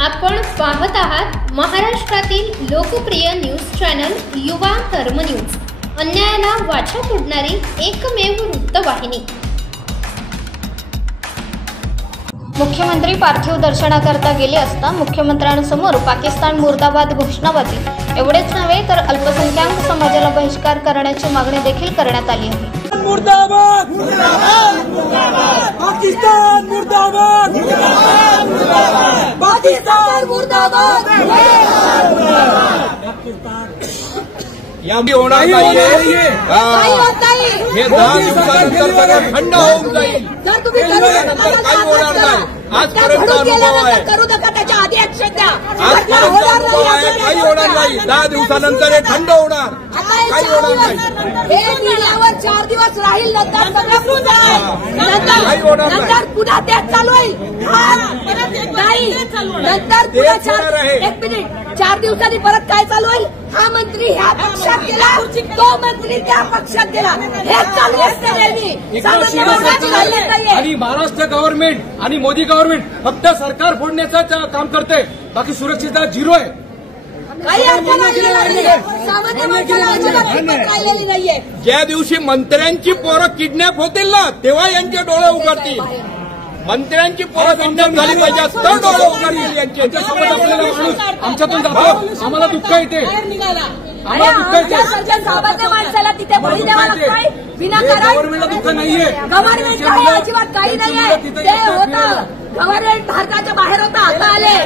आपण पाहत आहात महाराष्ट्रातील लोकप्रिय न्यूज चॅनल युवा धर्म न्यूज, अन्यायाला वाचा फोडणारी एकमेव वृत्तवाहिनी। मुख्यमंत्री पार्थिव दर्शनाकरता गेले असता मुख्यमंत्र्यांसमोर पाकिस्तान मुर्दाबाद घोषणाबाजी एवढेच नव्हे तर अल्पसंख्याक समाजाला बहिष्कार करण्याची मागणी देखील करण्यात आली आहे। मुर्दाबाद मुर्दाबाद मुर्दाबाद पाकिस्तान मुर्दाबाद मुर्दाबाद मुर्दाबाद पाकिस्तान मुर्दाबाद यामध्ये होणार नाहीये। हे 10 दिवसानंतर सगळं थंड होऊन जाईल। त्यानंतर काही होणार नाही। आजपर्यंत अनुभव आहे, काही होणार नाही। 10 दिवसानंतर हे थंड होणार, काही होणार नाही। 4 दिवस राहील, नंतर काही होणार नाही। नंतर पुन्हा तेच चालू होईल। नंतर पुन्हा 1 मिनिट 4 दिवसांनी परत काय चालू होईल? हा मंत्री ह्या पक्षात गेला, तो मंत्री त्या पक्षात गेला, हे चालू असते नेहमी। आणि महाराष्ट्र गव्हर्नमेंट आणि मोदी गव्हर्नमेंट फक्त सरकार फोडण्याचं काम करते, बाकी सुरक्षितता झिरो आहे। काही सामान्य माणसाला अजिबात किंमत राहिलेली नाहीये। ज्या दिवशी मंत्र्यांची पोरं किडनॅप होतील ना, तेव्हा यांचे डोळे उघडतील। मंत्र्यांची पोरं किडनॅप झाली पाहिजे तर डोळे उघडतील यांचे। त्याच्यासोबत आपल्याला माणूस आमच्यातून जातो, आम्हाला दुःख येते, आम्हाला दुःख येते। सामान्य माणसाला तिथे बळी द्यावा लागतोय विनाकारण। गव्हर्नमेंटला दुःख नाहीये, गव्हर्नमेंट काही अजिबात काही नाहीये। ते होतं गव्हर्नमेंट भारताच्या बाहेर होतं, आता आले।